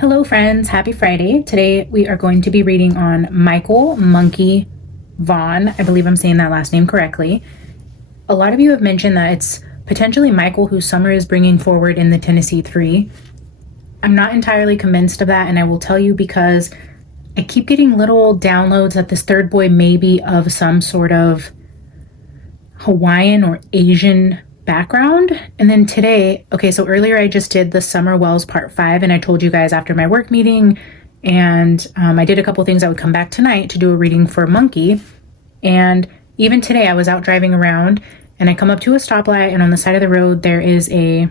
Hello friends, happy Friday. Today we are going to be reading on Michael Monkey Vaughan. I believe I'm saying that last name correctly. A lot of you have mentioned that it's potentially Michael who Summer is bringing forward in the Tennessee 3. I'm not entirely convinced of that, and I will tell you because I keep getting little downloads that this third boy may be of some sort of Hawaiian or Asian background. And then today, okay, so earlier I just did the Summer Wells part 5, and I told you guys after my work meeting, and I did a couple things. I would come back tonight to do a reading for Monkey. And even today I was out driving around and I come up to a stoplight, and on the side of the road there is a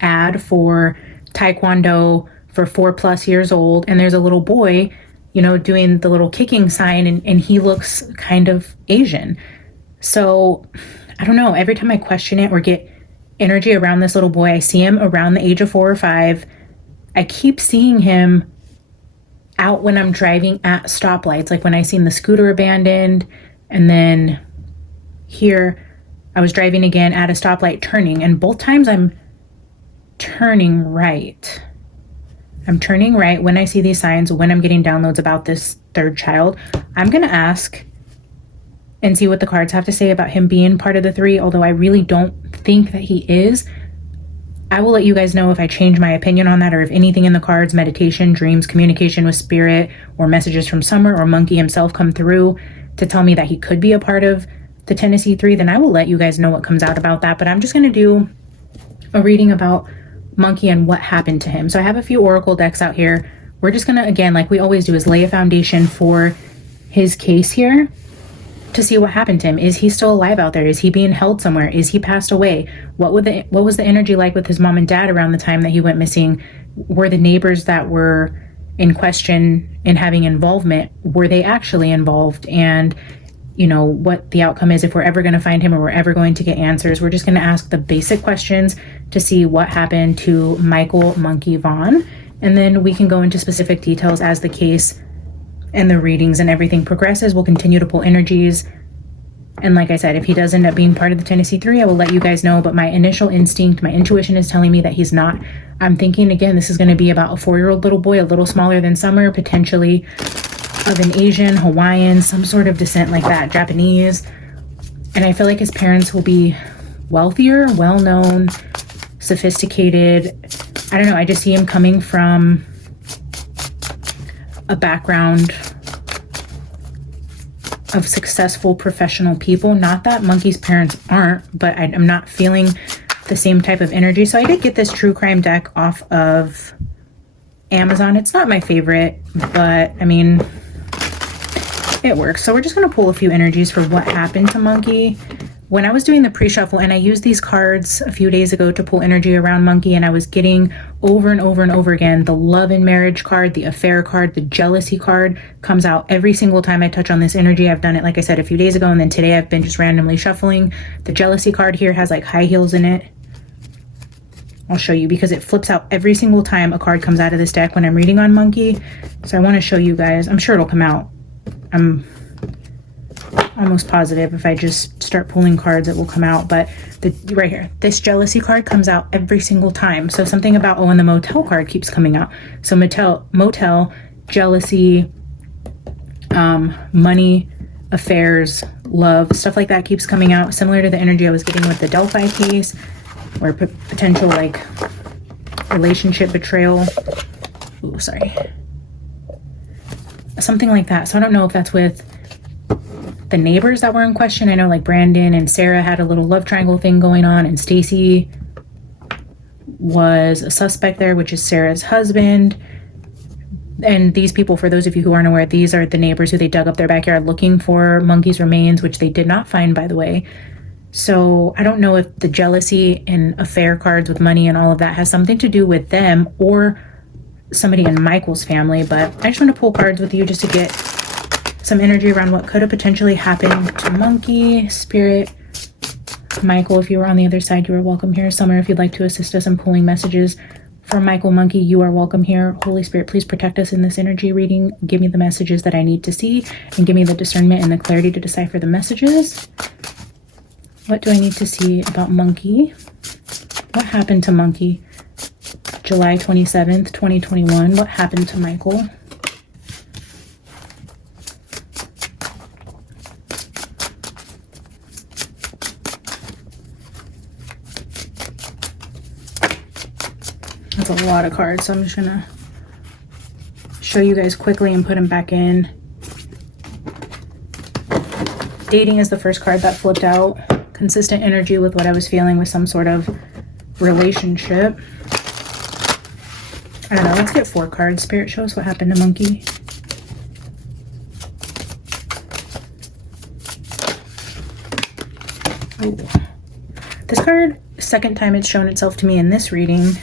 ad for Taekwondo for 4+ years old, and there's a little boy, you know, doing the little kicking sign, and he looks kind of Asian. So I don't know, every time I question it or get energy around this little boy, I see him around the age of 4 or 5. I keep seeing him out when I'm driving at stoplights, like when I seen the scooter abandoned, and then here I was driving again at a stoplight turning, and both times I'm turning right. I'm turning right when I see these signs, when I'm getting downloads about this third child. I'm going to ask and see what the cards have to say about him being part of the 3, although I really don't think that he is. I will let you guys know if I change my opinion on that, or if anything in the cards, meditation, dreams, communication with spirit, or messages from Summer or Monkey himself come through to tell me that he could be a part of the Tennessee 3, then I will let you guys know what comes out about that. But I'm just going to do a reading about Monkey and what happened to him. So I have a few oracle decks out here. We're just going to, again, like we always do, is lay a foundation for his case here to see what happened to him. Is he still alive out there? Is he being held somewhere? Is he passed away? What was the energy like with his mom and dad around the time that he went missing? Were the neighbors that were in question and having involvement, were they actually involved? And you know what the outcome is, if we're ever going to find him or we're ever going to get answers. We're just going to ask the basic questions to see what happened to Michael Monkey Vaughan, and then we can go into specific details as the case and the readings and everything progresses. We'll continue to pull energies, and like I said, if he does end up being part of the Tennessee 3, I will let you guys know. But my initial instinct, my intuition is telling me that he's not. I'm thinking, again, this is going to be about a 4-year-old little boy, a little smaller than Summer, potentially of an Asian, Hawaiian, some sort of descent like that, Japanese. And I feel like his parents will be wealthier, well-known, sophisticated. I don't know, I just see him coming from a background of successful professional people. Not that Monkey's parents aren't, but I'm not feeling the same type of energy. So I did get this true crime deck off of Amazon. It's not my favorite, but I mean, it works. So we're just going to pull a few energies for what happened to Monkey. When I was doing the pre-shuffle, and I used these cards a few days ago to pull energy around Monkey, and I was getting over and over and over again, the love and marriage card, the affair card, the jealousy card comes out every single time I touch on this energy. I've done it, like I said, a few days ago, and then today I've been just randomly shuffling. The jealousy card here has like high heels in it. I'll show you because it flips out every single time a card comes out of this deck when I'm reading on Monkey. So I want to show you guys. I'm sure it'll come out. I'm almost positive if I just start pulling cards it will come out. But right here, this jealousy card comes out every single time. So something about, and the motel card keeps coming out. So motel, jealousy, money, affairs, love, stuff like that keeps coming out, similar to the energy I was getting with the Delphi case, or potential like relationship betrayal. Ooh, sorry. Something like that. So I don't know if that's with the neighbors that were in question. I know like Brandon and Sarah had a little love triangle thing going on, and Stacy was a suspect there, which is Sarah's husband. And these people, for those of you who aren't aware, these are the neighbors who they dug up their backyard looking for Monkey's remains, which they did not find, by the way. So I don't know if the jealousy and affair cards with money and all of that has something to do with them or somebody in Michael's family, but I just want to pull cards with you just to get some energy around what could have potentially happened to Monkey, Spirit. Michael, if you were on the other side, you are welcome here. Summer, if you'd like to assist us in pulling messages from Michael Monkey, you are welcome here. Holy Spirit, please protect us in this energy reading. Give me the messages that I need to see, and give me the discernment and the clarity to decipher the messages. What do I need to see about Monkey? What happened to Monkey? July 27th, 2021. What happened to Michael? That's a lot of cards, so I'm just gonna show you guys quickly and put them back in. Dating is the first card that flipped out. Consistent energy with what I was feeling with some sort of relationship. I don't know, let's get 4 cards. Spirit, show us what happened to Monkey. Ooh. This card, second time it's shown itself to me in this reading.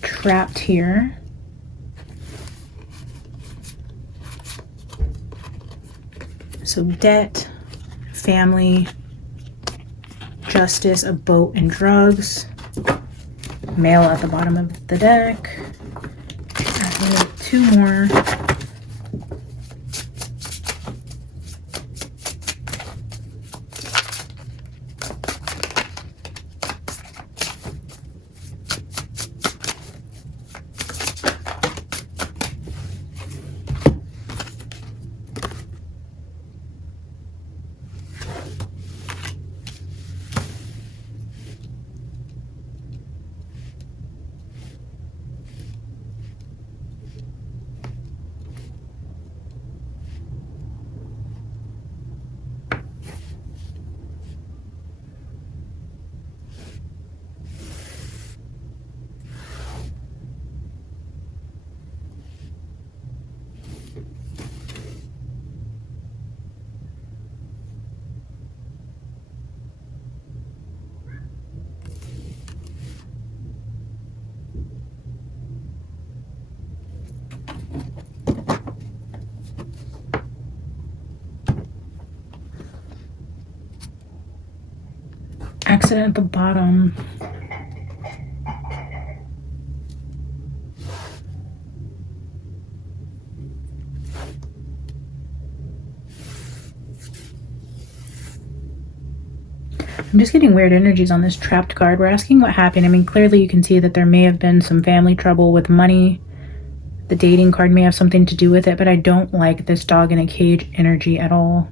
Trapped here. So debt, family, justice, a boat, and drugs. Male at the bottom of the deck. I need 2 more. Accident at the bottom. I'm just getting weird energies on this trapped card. We're asking what happened. I mean, clearly you can see that there may have been some family trouble with money. The dating card may have something to do with it, but I don't like this dog in a cage energy at all.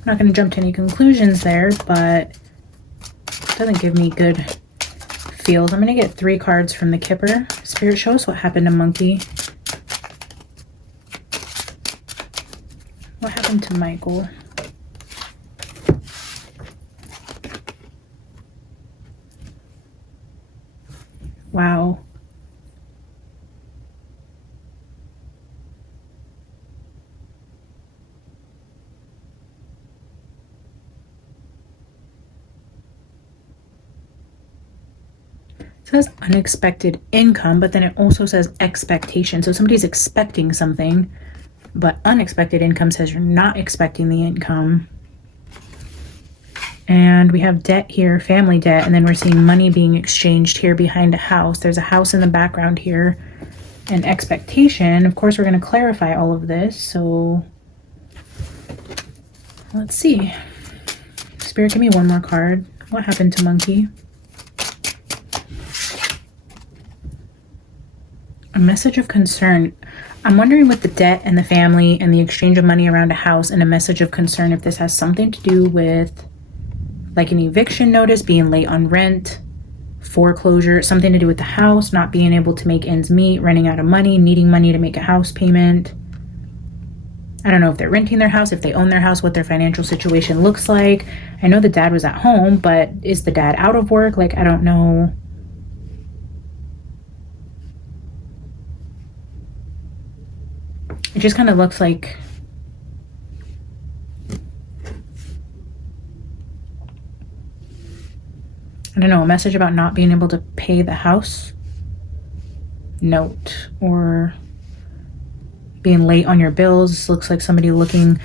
I'm not going to jump to any conclusions there, but it doesn't give me good feels. I'm going to get 3 cards from the Kipper. Spirit, show us what happened to Monkey. What happened to Michael? Wow. It says unexpected income, but then it also says expectation. So somebody's expecting something, but unexpected income says you're not expecting the income. And we have debt here, family debt, and then we're seeing money being exchanged here behind a house. There's a house in the background here, and expectation. Of course, we're going to clarify all of this. So let's see. Spirit, give me 1 more card. What happened to Monkey? A message of concern. I'm wondering with the debt and the family and the exchange of money around a house and a message of concern if this has something to do with like an eviction notice, being late on rent, foreclosure, something to do with the house, not being able to make ends meet, running out of money, needing money to make a house payment. I don't know if they're renting their house, if they own their house, what their financial situation looks like. I know the dad was at home, but is the dad out of work? Like, I don't know. It just kind of looks like I don't know, a message about not being able to pay the house note or being late on your bills. Looks like somebody looking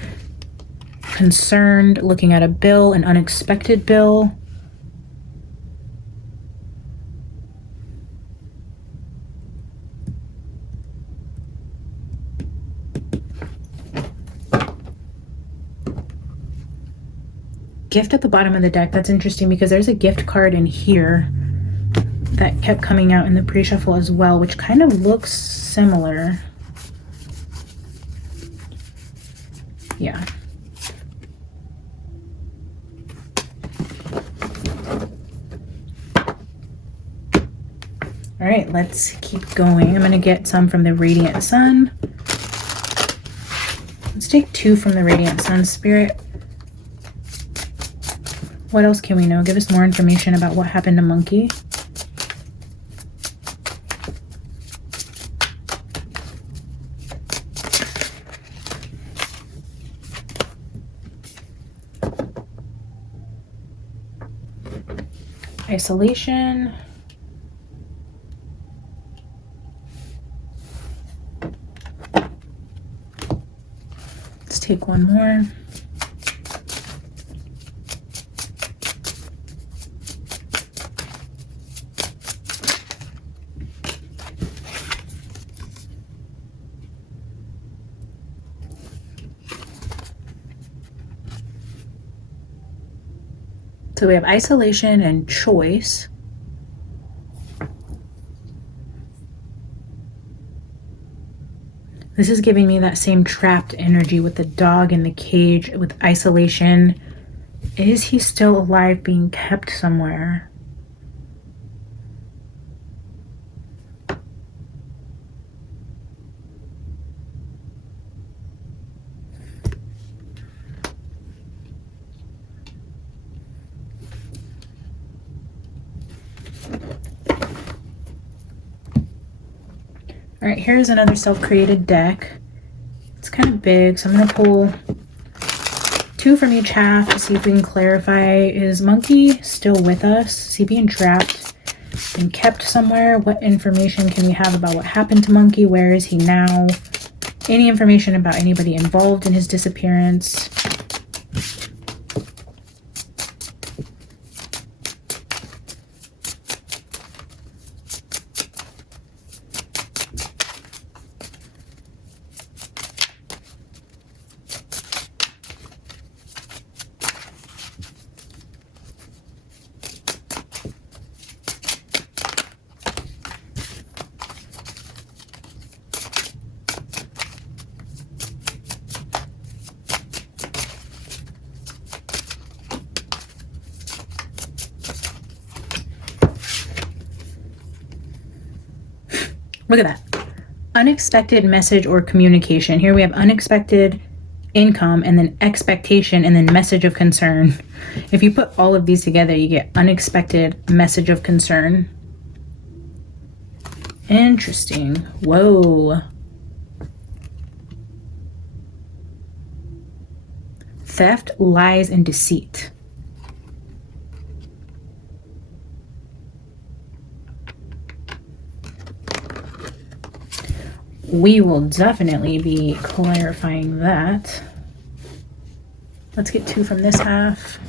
concerned, looking at a bill, an unexpected bill. gift at the bottom of the deck. That's interesting because there's a gift card in here that kept coming out in the pre-shuffle as well, which kind of looks similar. Yeah. All right, let's keep going. I'm going to get some from the Radiant Sun. Let's take 2 from the Radiant Sun, Spirit. What else can we know? Give us more information about what happened to Monkey. Isolation. Let's take one more. So we have isolation and choice. This is giving me that same trapped energy with the dog in the cage, with isolation. Is he still alive, being kept somewhere? All right, here's another self-created deck. It's kind of big, so I'm going to pull 2 from each half to see if we can clarify. Is Monkey still with us? Is he being trapped and kept somewhere? What information can we have about what happened to Monkey? Where is he now? Any information about anybody involved in his disappearance? Look at that. Unexpected message or communication. Here we have unexpected income and then expectation and then message of concern. If you put all of these together, you get unexpected message of concern. Interesting. Whoa. Theft, lies, and deceit. We will definitely be clarifying that. Let's get 2 from this half.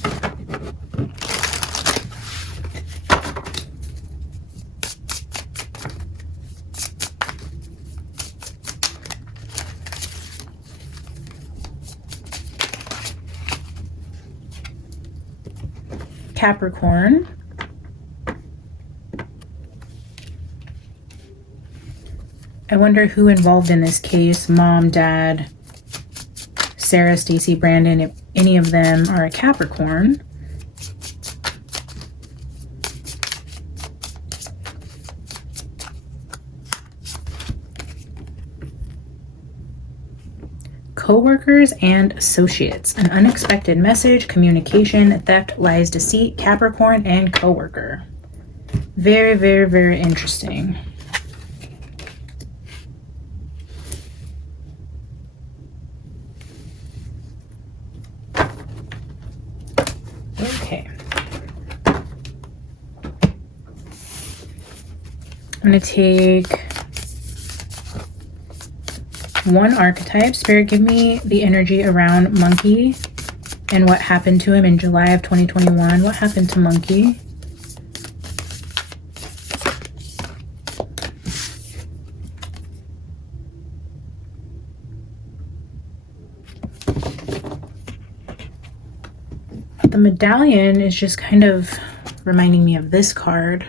Capricorn. I wonder who involved in this case. Mom, Dad, Sarah, Stacy, Brandon, if any of them are a Capricorn. Coworkers and associates. An unexpected message, communication, theft, lies, deceit, Capricorn, and coworker. Very, very, very interesting. Okay. I'm going to take 1 archetype. Spirit, give me the energy around Monkey and what happened to him in July of 2021. What happened to Monkey? The medallion is just kind of reminding me of this card.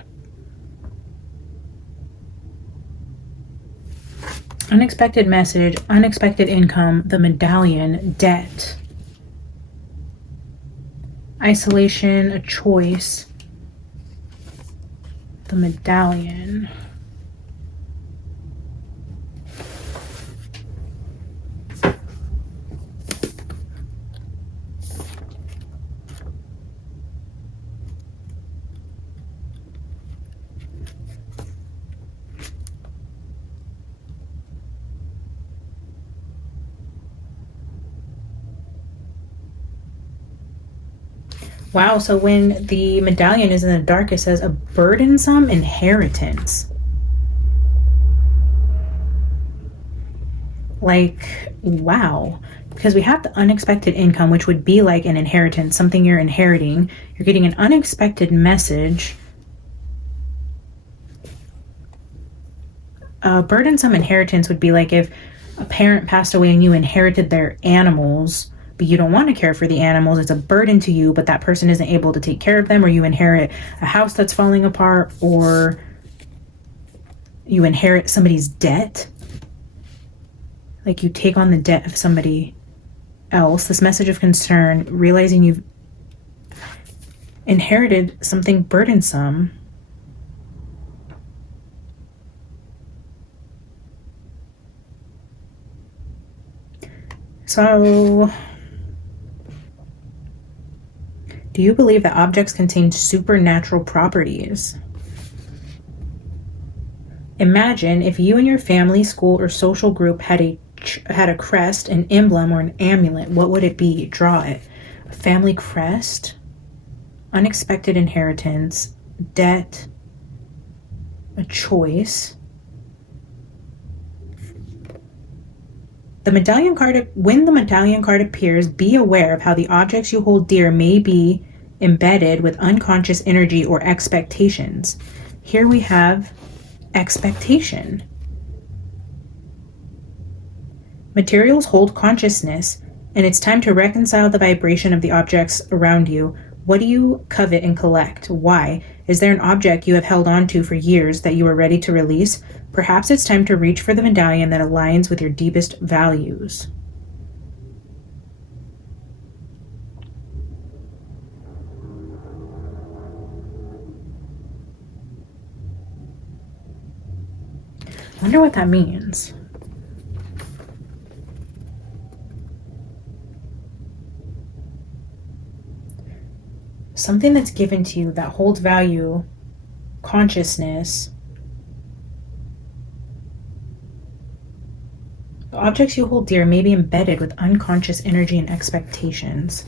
Unexpected message, unexpected income, the medallion, debt, isolation, a choice, the medallion. Wow, so when the medallion is in the dark, it says a burdensome inheritance. Like, wow. Because we have the unexpected income, which would be like an inheritance, something you're inheriting. You're getting an unexpected message. A burdensome inheritance would be like if a parent passed away and you inherited their animals, but you don't want to care for the animals. It's a burden to you, but that person isn't able to take care of them, or you inherit a house that's falling apart, or you inherit somebody's debt. Like you take on the debt of somebody else. This message of concern, realizing you've inherited something burdensome. So, do you believe that objects contain supernatural properties? Imagine if you and your family, school, or social group had a crest, an emblem, or an amulet. What would it be? Draw it. A family crest, unexpected inheritance, debt, a choice. The medallion card, when the medallion card appears, be aware of how the objects you hold dear may be embedded with unconscious energy or expectations. Here we have expectation. Materials hold consciousness, and it's time to reconcile the vibration of the objects around you. What do you covet and collect? Why? Is there an object you have held on to for years that you are ready to release? Perhaps it's time to reach for the medallion that aligns with your deepest values. I wonder what that means. Something that's given to you that holds value, consciousness. The objects you hold dear may be embedded with unconscious energy and expectations.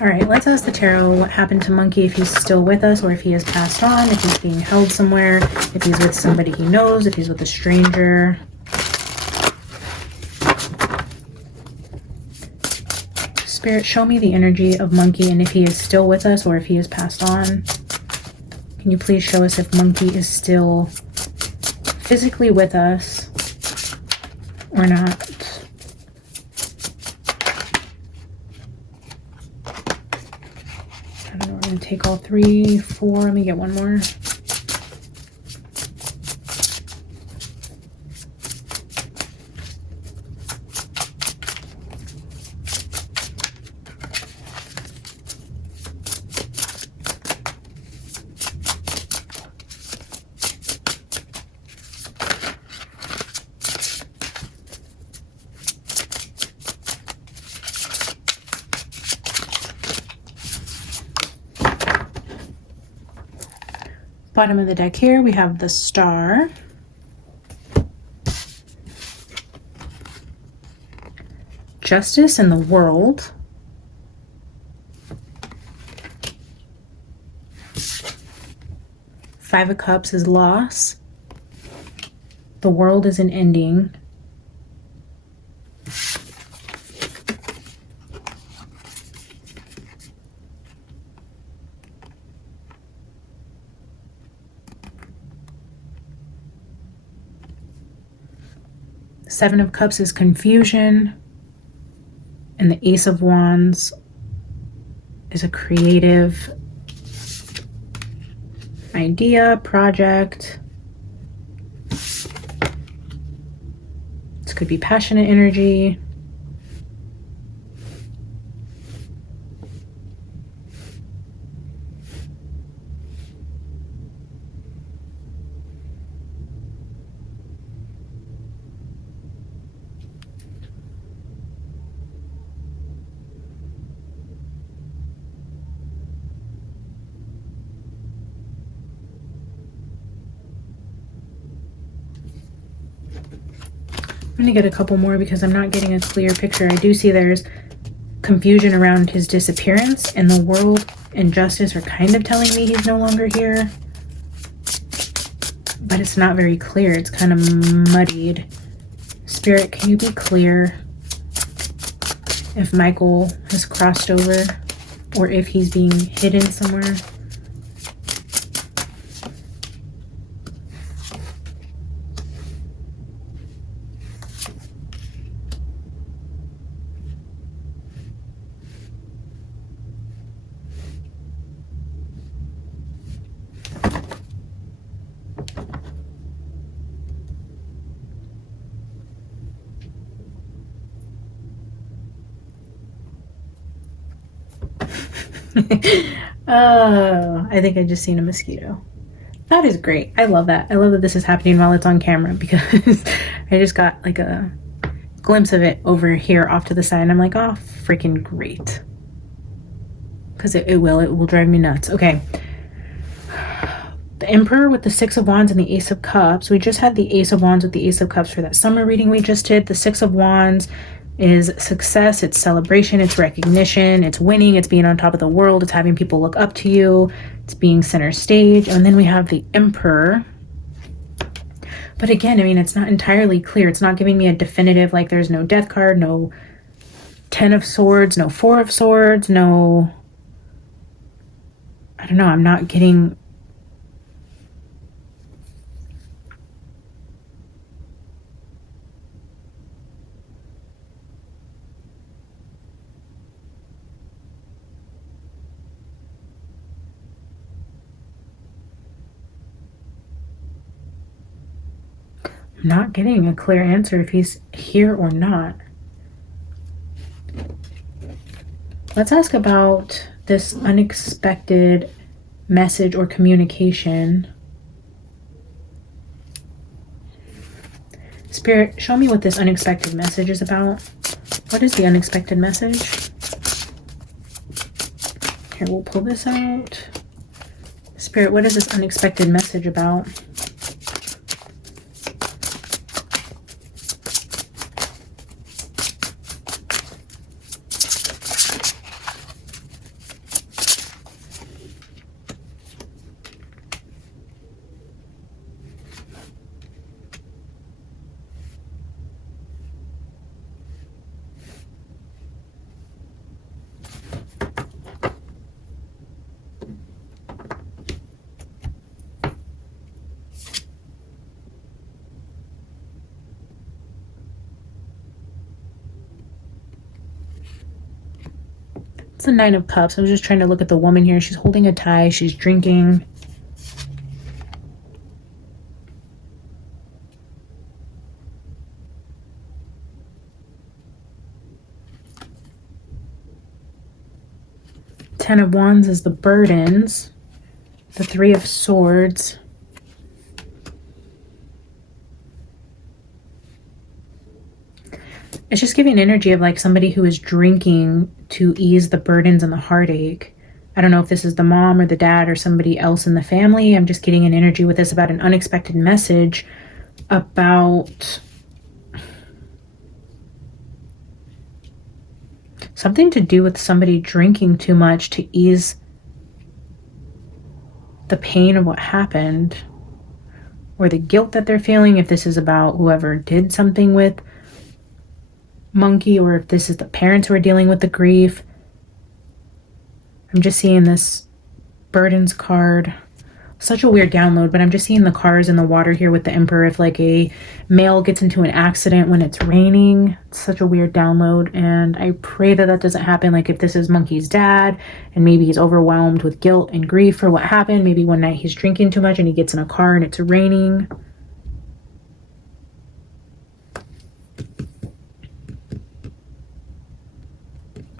All right, let's ask the tarot what happened to Monkey, if he's still with us or if he has passed on, if he's being held somewhere, if he's with somebody he knows, if he's with a stranger. Spirit, show me the energy of Monkey and if he is still with us or if he has passed on. Can you please show us if Monkey is still physically with us or not? I don't know, we're going to take all 3, 4. Let me get one more. Bottom of the deck here, we have the Star. Justice in the World. Five of Cups is loss. The world is an ending. Seven of Cups is confusion. And the Ace of Wands is a creative idea, project. This could be passionate energy. I'm going to get a couple more because I'm not getting a clear picture. I do see there's confusion around his disappearance, and the world and justice are kind of telling me he's no longer here. But it's not very clear. It's kind of muddied. Spirit, can you be clear if Michael has crossed over or if he's being hidden somewhere? Oh, I think I just seen a mosquito. That is great. I love that. I love that this is happening while it's on camera because I just got like a glimpse of it over here off to the side and I'm like, oh, freaking great. Because it will drive me nuts. Okay. The Emperor with the Six of Wands and the Ace of Cups. We just had the Ace of Wands with the Ace of Cups for that summer reading we just did. The Six of Wands is success, it's celebration, it's recognition, it's winning, it's being on top of the world, it's having people look up to you, it's being center stage. And then we have the Emperor. But again, I mean, it's not entirely clear. It's not giving me a definitive, like there's no death card, no 10 of Swords, no 4 of Swords, no, I don't know, I'm not getting... not getting a clear answer if he's here or not. Let's ask about this unexpected message or communication. Spirit, show me what this unexpected message is about. What is the unexpected message? Here, we'll pull this out. Spirit, what is this unexpected message about? It's the Nine of Cups. I was just trying to look at the woman here. She's holding a tie. She's drinking. Ten of Wands is the burdens. The Three of Swords. It's just giving energy of like somebody who is drinking to ease the burdens and the heartache. I don't know if this is the mom or the dad or somebody else in the family. I'm just getting an energy with this about an unexpected message about something to do with somebody drinking too much to ease the pain of what happened or the guilt that they're feeling, if this is about whoever did something with Monkey or if this is the parents who are dealing with the grief. I'm just seeing this burdens card. Such a weird download, but I'm just seeing the cars in the water here with the Emperor. If like a male gets into an accident when it's raining, it's such a weird download, and I pray that that doesn't happen. Like if this is Monkey's dad and maybe he's overwhelmed with guilt and grief for what happened, maybe one night he's drinking too much and he gets in a car and it's raining.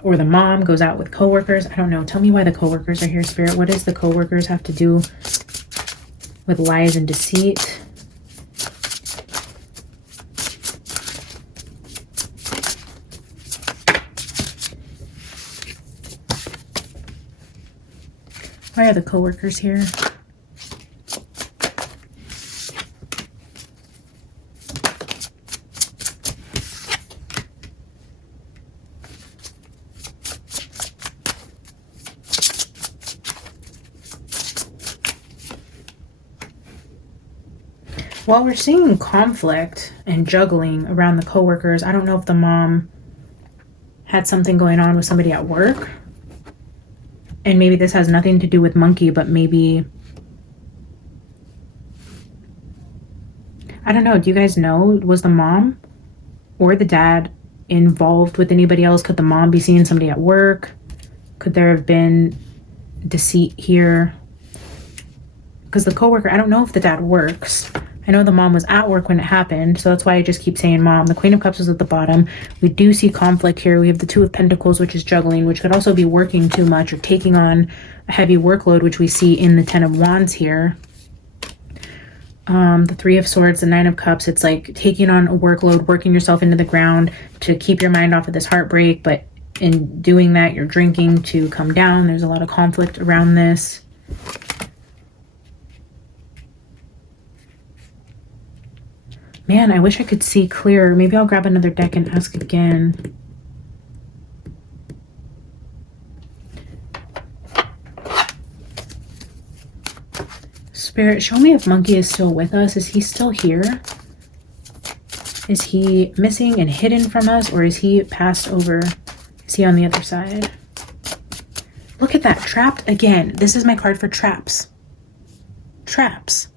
Or the mom goes out with coworkers. I don't know. Tell me why the coworkers are here, Spirit. What does the coworkers have to do with lies and deceit? Why are the coworkers here? While we're seeing conflict and juggling around the coworkers, I don't know if the mom had something going on with somebody at work. And maybe this has nothing to do with Monkey, but maybe... I don't know. Do you guys know? Was the mom or the dad involved with anybody else? Could the mom be seeing somebody at work? Could there have been deceit here? Because the coworker, I don't know if the dad works. I know the mom was at work when it happened, so that's why I just keep saying mom. The Queen of Cups is at the bottom. We do see conflict here. We have the Two of Pentacles, which is juggling, which could also be working too much or taking on a heavy workload, which we see in the Ten of Wands here. The Three of Swords, the Nine of Cups, it's like taking on a workload, working yourself into the ground to keep your mind off of this heartbreak, but in doing that, you're drinking to come down. There's a lot of conflict around this. Man, I wish I could see clearer. Maybe I'll grab another deck and ask again. Spirit, show me if Monkey is still with us. Is he still here? Is he missing and hidden from us, or is he passed over? Is he on the other side? Look at that, trapped again. This is my card for traps. Traps.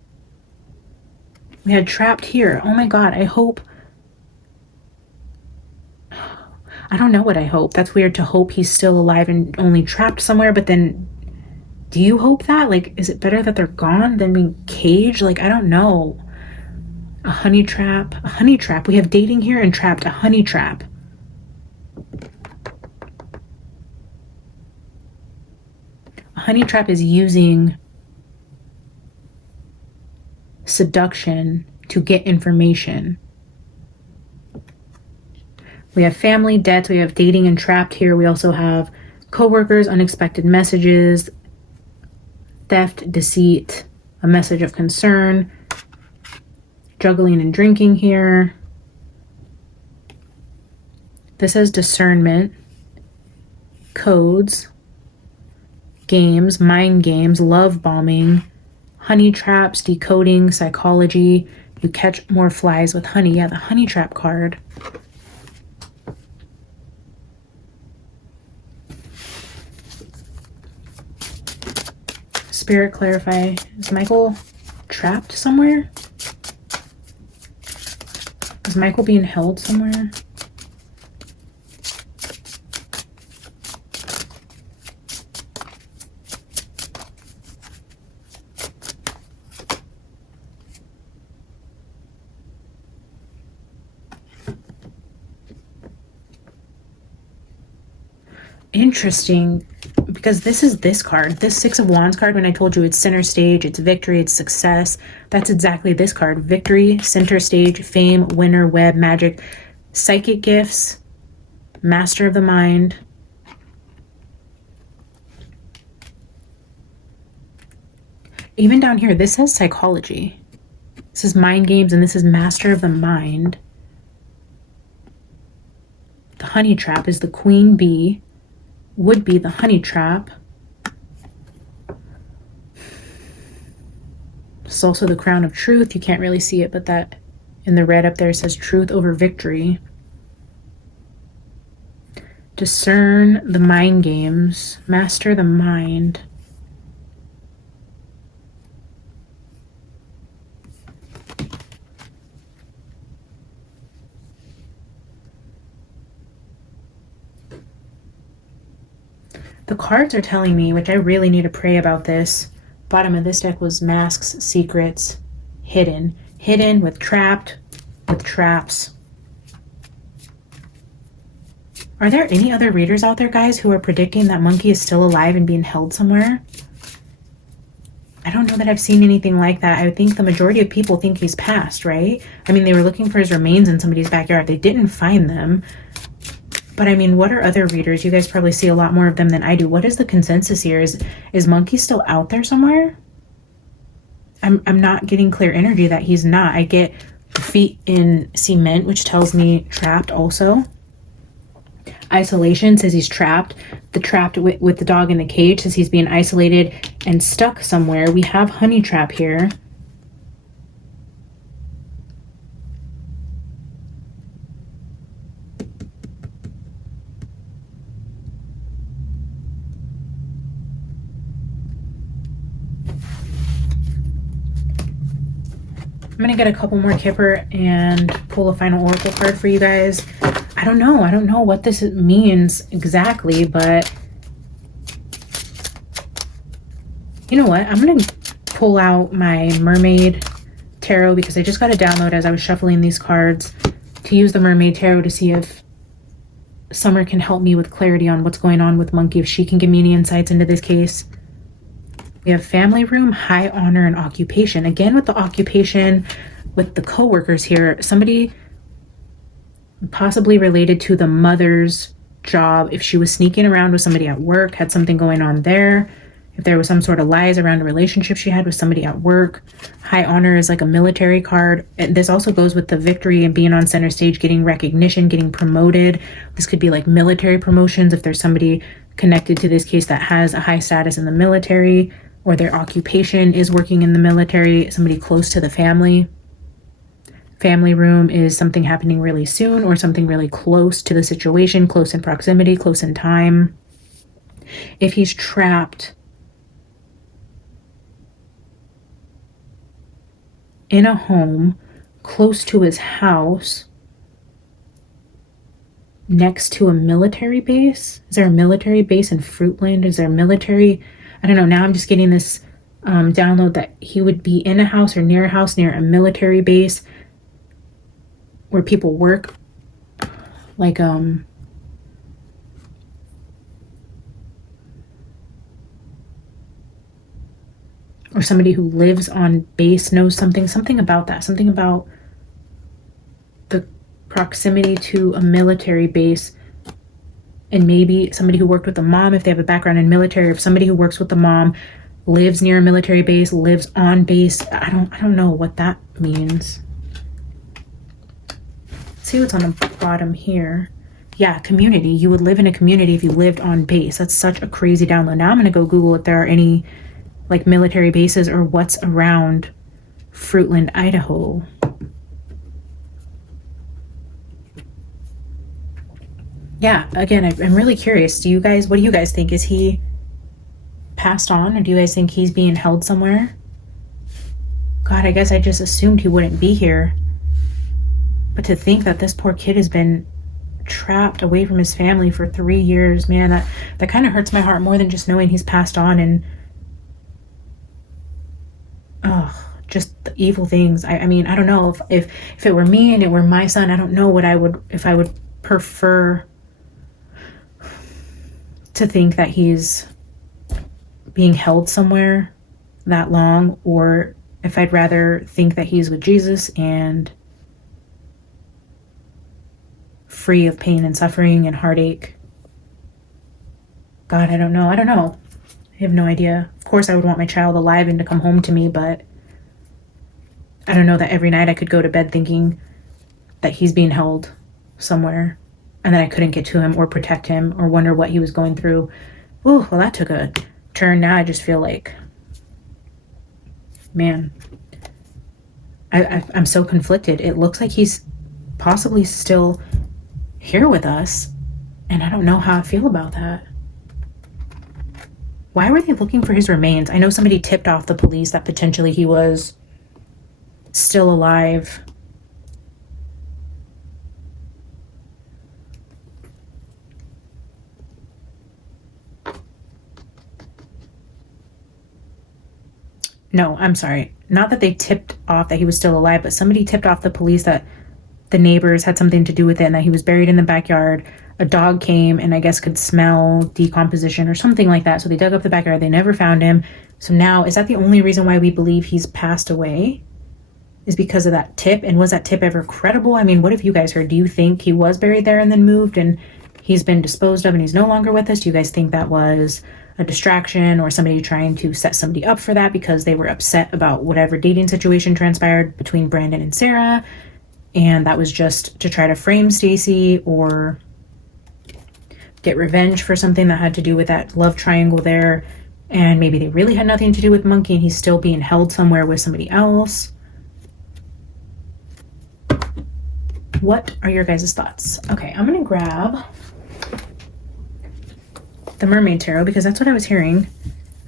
We had trapped here. Oh my God, I hope. I don't know what I hope. That's weird to hope he's still alive and only trapped somewhere, but then do you hope that? Like, is it better that they're gone than being caged? Like, I don't know. A honey trap. A honey trap. We have dating here and trapped. A honey trap. A honey trap is using seduction to get information. We have family, debts, we have dating and trapped here. We also have coworkers, unexpected messages, theft, deceit, a message of concern, juggling and drinking here. This has discernment, codes, games, mind games, love bombing, honey traps, decoding, psychology. You catch more flies with honey. Yeah, the honey trap card. Spirit, clarify. Is Michael trapped somewhere? Is Michael being held somewhere? Interesting, because this is this card, this Six of Wands card. When I told you it's center stage, it's victory, it's success, that's exactly this card. Victory, center stage, fame, winner, web, magic, psychic gifts, master of the mind. Even down here, this says psychology. This is mind games, and this is master of the mind. The honey trap is the queen bee. Would be the honey trap. It's also the crown of truth. You can't really see it, but that in the red up there says truth over victory. Discern the mind games. Master the mind. The cards are telling me, which I really need to pray about this. Bottom of this deck was masks, secrets, hidden. Hidden with trapped, with traps. Are there any other readers out there, guys, who are predicting that Monkey is still alive and being held somewhere? I don't know that I've seen anything like that. I think the majority of people think he's passed, right? I mean, they were looking for his remains in somebody's backyard. They didn't find them. But I mean, what are other readers? You guys probably see a lot more of them than I do. What is the consensus here? Is Monkey still out there somewhere? I'm not getting clear energy that he's not. I get feet in cement, which tells me trapped also. Isolation says he's trapped. The trapped with the dog in the cage says he's being isolated and stuck somewhere. We have honey trap here. I'm going to get a couple more Kipper and pull a final oracle card for you guys. I don't know what this means exactly, but you know what? I'm going to pull out my Mermaid Tarot because I just got a download as I was shuffling these cards to use the Mermaid Tarot to see if Summer can help me with clarity on what's going on with Monkey, if she can give me any insights into this case. We have family room, high honor, and occupation. Again, with the occupation, with the coworkers here, somebody possibly related to the mother's job. If she was sneaking around with somebody at work, had something going on there. If there was some sort of lies around a relationship she had with somebody at work. High honor is like a military card. And this also goes with the victory and being on center stage, getting recognition, getting promoted. This could be like military promotions if there's somebody connected to this case that has a high status in the military, or their occupation is working in the military, somebody close to the family. Family room is something happening really soon or something really close to the situation, close in proximity, close in time. If he's trapped in a home close to his house next to a military base, is there a military base in Fruitland? Is there a military... I don't know. Now I'm just getting this download that he would be in a house or near a house, near a military base where people work. Like, or somebody who lives on base knows something about that. Something about the proximity to a military base. And maybe somebody who worked with the mom, if they have a background in military, or if somebody who works with the mom lives near a military base, lives on base. I don't know what that means. Let's see what's on the bottom here. Yeah, community. You would live in a community if you lived on base. That's such a crazy download. Now I'm going to go Google if there are any like military bases or what's around Fruitland, Idaho. Yeah, again, I'm really curious. What do you guys think? Is he passed on, or do you guys think he's being held somewhere? God, I guess I just assumed he wouldn't be here. But to think that this poor kid has been trapped away from his family for 3 years, man, that kind of hurts my heart more than just knowing he's passed on and just the evil things. I mean, I don't know if it were me and it were my son, I don't know what I would prefer to think that he's being held somewhere that long, or if I'd rather think that he's with Jesus and free of pain and suffering and heartache. God, I don't know. I have no idea. Of course I would want my child alive and to come home to me, but I don't know that every night I could go to bed thinking that he's being held somewhere and then I couldn't get to him or protect him or wonder what he was going through. Oh, well, that took a turn. Now I just feel like, man, I'm so conflicted. It looks like he's possibly still here with us, and I don't know how I feel about that. Why were they looking for his remains? I know somebody tipped off the police that potentially he was still alive. no, I'm sorry. Not that they tipped off that he was still alive, but somebody tipped off the police that the neighbors had something to do with it and that he was buried in the backyard. A dog came and I guess could smell decomposition or something like that. So they dug up the backyard. They never found him. So now, is that the only reason why we believe he's passed away? Is because of that tip? And was that tip ever credible? I mean, what have you guys heard? Do you think he was buried there and then moved and he's been disposed of and he's no longer with us? Do you guys think that was a distraction or somebody trying to set somebody up for that because they were upset about whatever dating situation transpired between Brandon and Sarah, and that was just to try to frame Stacy or get revenge for something that had to do with that love triangle there, and maybe they really had nothing to do with Monkey and he's still being held somewhere with somebody else? What are your guys' thoughts? Okay, I'm gonna grab the Mermaid Tarot because that's what I was hearing.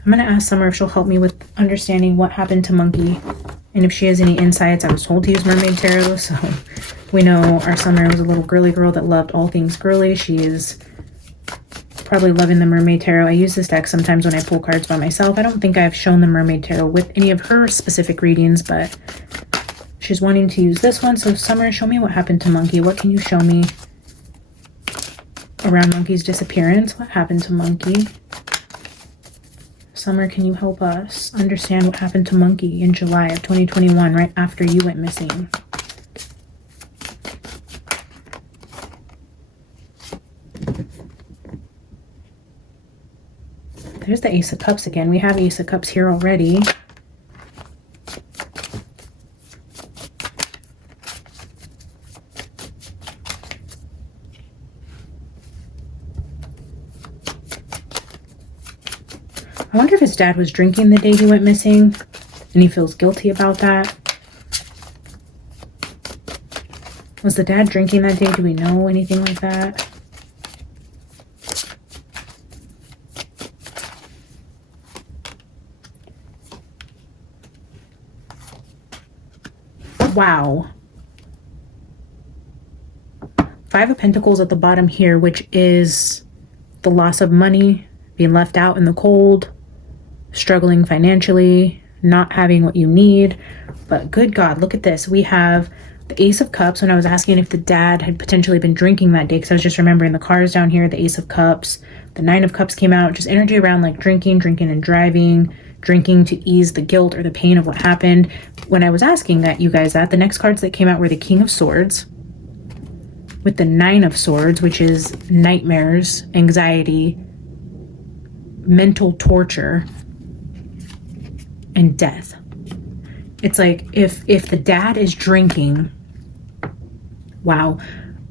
I'm gonna ask Summer if she'll help me with understanding what happened to Monkey and if she has any insights. I was told to use Mermaid Tarot, so we know our Summer was a little girly girl that loved all things girly. She is probably loving the Mermaid Tarot. I use this deck sometimes when I pull cards by myself. I don't think I've shown the Mermaid Tarot with any of her specific readings, but she's wanting to use this one. So Summer, show me what happened to Monkey. What can you show me around Monkey's disappearance? What happened to Monkey? Summer, can you help us understand what happened to Monkey in July of 2021, right after you went missing? There's the Ace of Cups again. We have Ace of Cups here already. I wonder if his dad was drinking the day he went missing and he feels guilty about that. Was the dad drinking that day? Do we know anything like that? Wow. Five of Pentacles at the bottom here, which is the loss of money, being left out in the cold, struggling financially, not having what you need. But good God, look at this. We have the Ace of Cups. When I was asking if the dad had potentially been drinking that day, because I was just remembering the cards down here, the Ace of Cups, the Nine of Cups came out, just energy around like drinking and driving, drinking to ease the guilt or the pain of what happened. When I was asking that, you guys, that the next cards that came out were the King of Swords with the Nine of Swords, which is nightmares, anxiety, mental torture, and death. It's like if the dad is drinking, wow,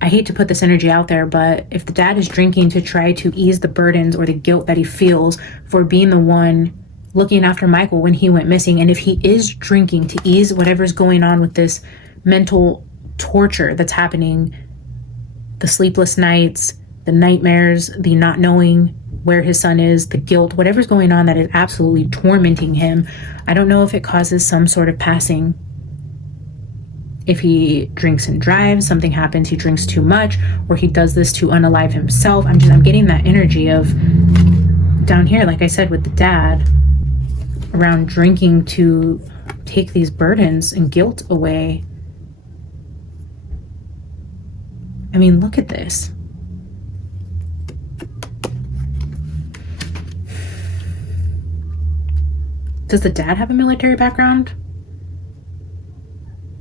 I hate to put this energy out there, but if the dad is drinking to try to ease the burdens or the guilt that he feels for being the one looking after Michael when he went missing, and if he is drinking to ease whatever's going on with this mental torture that's happening, the sleepless nights, the nightmares, the not knowing where his son is, the guilt, whatever's going on that is absolutely tormenting him. I don't know if it causes some sort of passing. If he drinks and drives, something happens, he drinks too much, or he does this to unalive himself. I'm getting that energy of down here, like I said, with the dad around drinking to take these burdens and guilt away. I mean, look at this. Does the dad have a military background?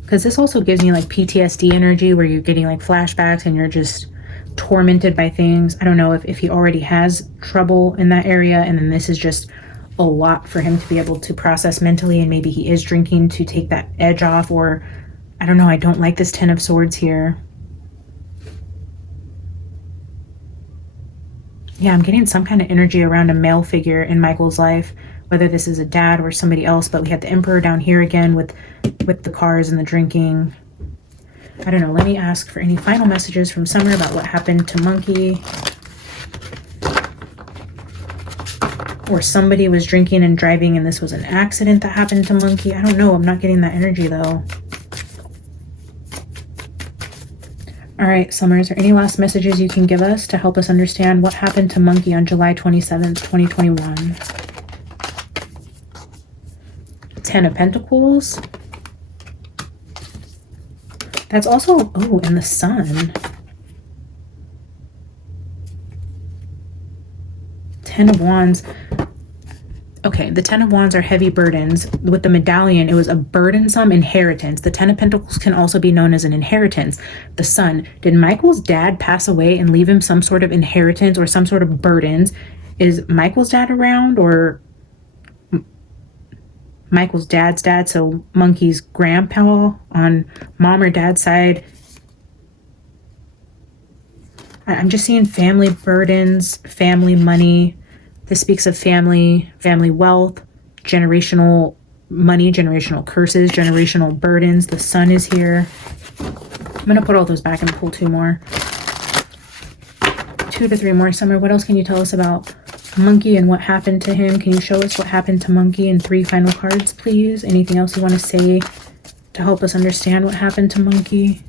Because this also gives me like PTSD energy where you're getting like flashbacks and you're just tormented by things. I don't know if he already has trouble in that area and then this is just a lot for him to be able to process mentally, and maybe he is drinking to take that edge off, or I don't know. I don't like this Ten of Swords here. Yeah, I'm getting some kind of energy around a male figure in Michael's life, whether this is a dad or somebody else. But we had the Emperor down here again with the cars and the drinking. I don't know. Let me ask for any final messages from Summer about what happened to Monkey. Or somebody was drinking and driving and this was an accident that happened to Monkey. I don't know. I'm not getting that energy though. All right, Summer, is there any last messages you can give us to help us understand what happened to Monkey on July 27th, 2021? Ten of Pentacles. That's also, oh, and the Sun. Ten of Wands. Okay, the Ten of Wands are heavy burdens. With the medallion, it was a burdensome inheritance. The Ten of Pentacles can also be known as an inheritance. The Sun. Did Michael's dad pass away and leave him some sort of inheritance or some sort of burdens? Is Michael's dad around, or Michael's dad's dad, so Monkey's grandpa on mom or dad's side? I'm just seeing family burdens, family money. This speaks of family, family wealth, generational money, generational curses, generational burdens. The Sun is here. I'm going to put all those back and pull 2 more. 2 to 3 more. Summer, what else can you tell us about Monkey and what happened to him? Can you show us what happened to Monkey in 3 final cards, please? Anything else you want to say to help us understand what happened to Monkey?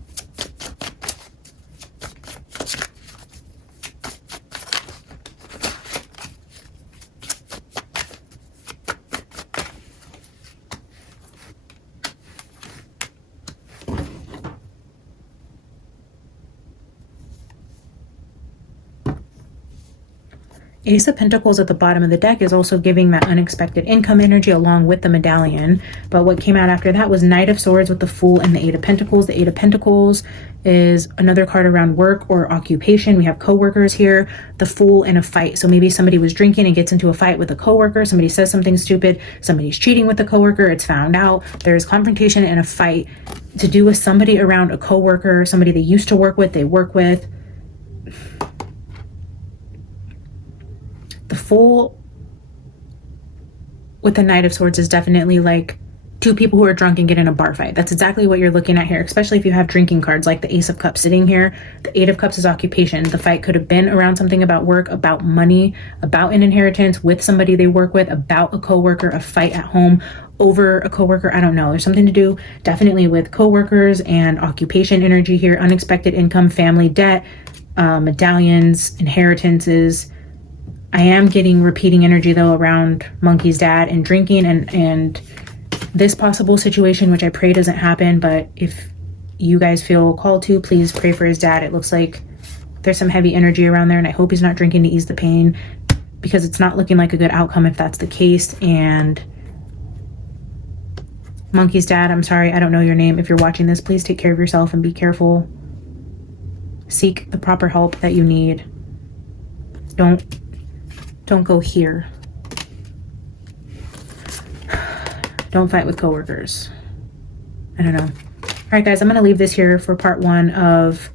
Ace of Pentacles at the bottom of the deck is also giving that unexpected income energy along with the medallion. But what came out after that was Knight of Swords with the Fool and the Eight of Pentacles. The Eight of Pentacles is another card around work or occupation. We have coworkers here, the Fool, and a fight. So maybe somebody was drinking and gets into a fight with a coworker. Somebody says something stupid. Somebody's cheating with the coworker. It's found out. There's confrontation and a fight to do with somebody around a coworker, somebody they used to work with, they work with. The Fool with the Knight of Swords is definitely like 2 people who are drunk and get in a bar fight. That's exactly what you're looking at here, especially if you have drinking cards like the Ace of Cups sitting here. The Eight of Cups is occupation. The fight could have been around something about work, about money, about an inheritance with somebody they work with, about a coworker, a fight at home over a coworker. I don't know. There's something to do definitely with coworkers and occupation energy here. Unexpected income, family debt, medallions, inheritances. I am getting repeating energy though around Monkey's dad and drinking and this possible situation, which I pray doesn't happen. But if you guys feel called to, please pray for his dad. It looks like there's some heavy energy around there, and I hope he's not drinking to ease the pain, because it's not looking like a good outcome if that's the case. And Monkey's dad, I'm sorry, I don't know your name. If you're watching this, please take care of yourself and be careful. Seek the proper help that you need. Don't go here. Don't fight with coworkers. I don't know. All right, guys, I'm going to leave this here for part 1 of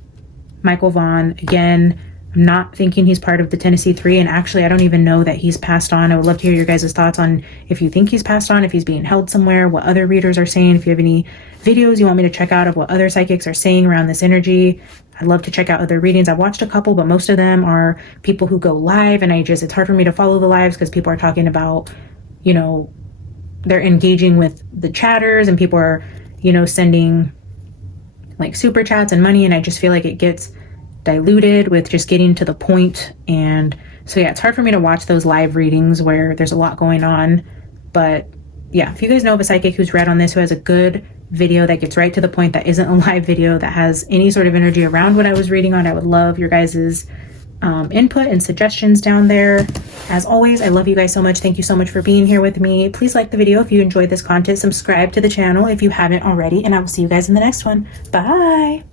Michael Vaughan. Again, I'm not thinking he's part of the Tennessee 3, and actually, I don't even know that he's passed on. I would love to hear your guys' thoughts on if you think he's passed on, if he's being held somewhere, what other readers are saying. If you have any videos you want me to check out of what other psychics are saying around this energy, I'd love to check out other readings. I've watched a couple, but most of them are people who go live, and it's hard for me to follow the lives because people are talking about, you know, they're engaging with the chatters, and people are, you know, sending like super chats and money, and I just feel like it gets diluted with just getting to the point. And so yeah, it's hard for me to watch those live readings where there's a lot going on. But yeah, if you guys know of a psychic who's read on this, who has a good video that gets right to the point, that isn't a live video, that has any sort of energy around what I was reading on, I would love your guys's input and suggestions down there. As always, I love you guys so much. Thank you so much for being here with me. Please like the video if you enjoyed this content. Subscribe to the channel if you haven't already, and I will see you guys in the next one. Bye.